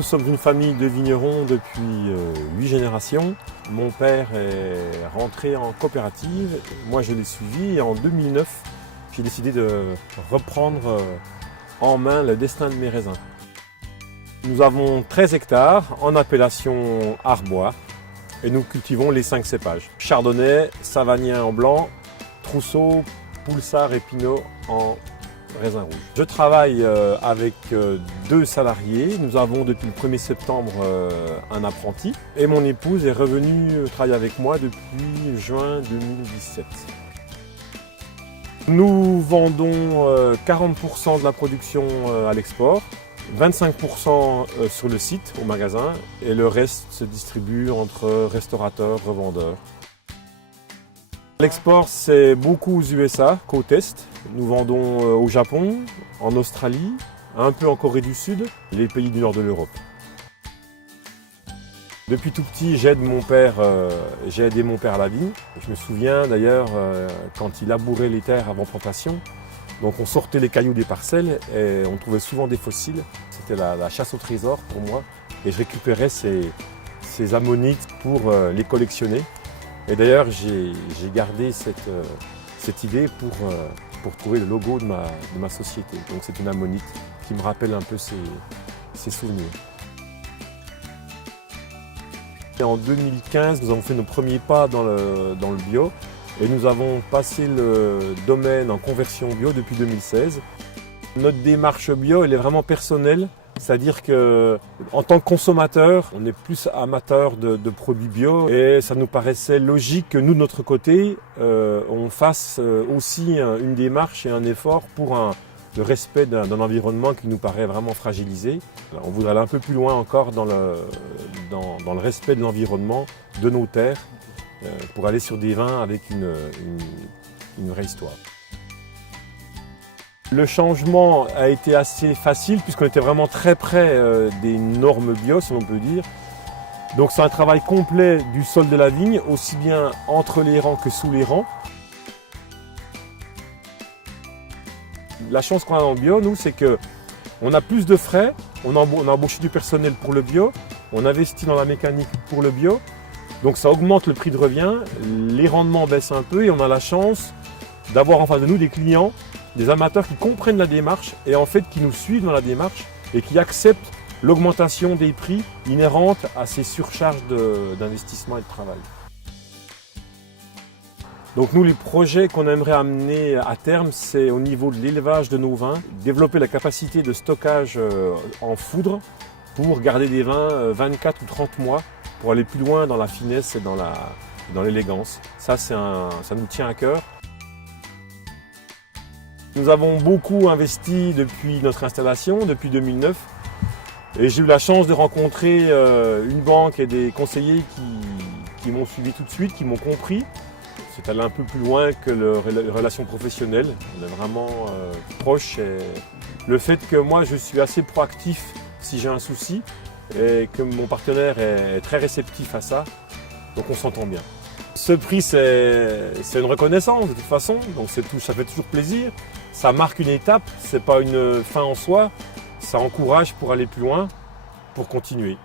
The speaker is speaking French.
Nous sommes une famille de vignerons depuis 8 générations. Mon père est rentré en coopérative, moi je l'ai suivi et en 2009, j'ai décidé de reprendre en main le destin de mes raisins. Nous avons 13 hectares en appellation Arbois et nous cultivons les 5 cépages. Chardonnay, Savagnin en blanc, Trousseau, Poulsard et Pinot en raisin rouge. Je travaille avec 2 salariés. Nous avons depuis le 1er septembre un apprenti et mon épouse est revenue travailler avec moi depuis juin 2017. Nous vendons 40% de la production à l'export, 25% sur le site, au magasin, et le reste se distribue entre restaurateurs, revendeurs. L'export, c'est beaucoup aux USA, côte Est. Nous vendons au Japon, en Australie, un peu en Corée du Sud, les pays du nord de l'Europe. Depuis tout petit, j'ai aidé mon père à la vigne. Je me souviens d'ailleurs quand il labourait les terres avant plantation. Donc on sortait les cailloux des parcelles et on trouvait souvent des fossiles. C'était la chasse au trésor pour moi. Et je récupérais ces ammonites pour les collectionner. Et d'ailleurs, j'ai gardé cette idée pour trouver le logo de ma société. Donc c'est une ammonite qui me rappelle un peu ces souvenirs. Et en 2015, nous avons fait nos premiers pas dans le bio et nous avons passé le domaine en conversion bio depuis 2016. Notre démarche bio, elle est vraiment personnelle. C'est-à-dire qu'en tant que consommateur, on est plus amateur de produits bio et ça nous paraissait logique que nous, de notre côté, on fasse aussi une démarche et un effort pour le respect d'un environnement qui nous paraît vraiment fragilisé. On voudrait aller un peu plus loin encore dans le respect de l'environnement, de nos terres, pour aller sur des vins avec une vraie histoire. Le changement a été assez facile puisqu'on était vraiment très près des normes bio, si l'on peut dire. Donc c'est un travail complet du sol de la vigne, aussi bien entre les rangs que sous les rangs. La chance qu'on a dans le bio, nous, c'est qu'on a plus de frais, on a embauché du personnel pour le bio, on investit dans la mécanique pour le bio, donc ça augmente le prix de revient, les rendements baissent un peu et on a la chance d'avoir en face de nous des clients, des amateurs qui comprennent la démarche et en fait qui nous suivent dans la démarche et qui acceptent l'augmentation des prix inhérente à ces surcharges d'investissement et de travail. Donc nous, les projets qu'on aimerait amener à terme, c'est au niveau de l'élevage de nos vins, développer la capacité de stockage en foudre pour garder des vins 24 ou 30 mois pour aller plus loin dans la finesse et dans l'élégance. Ça nous tient à cœur. Nous avons beaucoup investi depuis notre installation, depuis 2009. Et j'ai eu la chance de rencontrer une banque et des conseillers qui m'ont suivi tout de suite, qui m'ont compris. C'est allé un peu plus loin que les relations professionnelles. On est vraiment proches. Et le fait que moi, je suis assez proactif si j'ai un souci et que mon partenaire est très réceptif à ça, donc on s'entend bien. Ce prix, c'est une reconnaissance de toute façon, donc ça fait toujours plaisir. Ça marque une étape, c'est pas une fin en soi, ça encourage pour aller plus loin, pour continuer.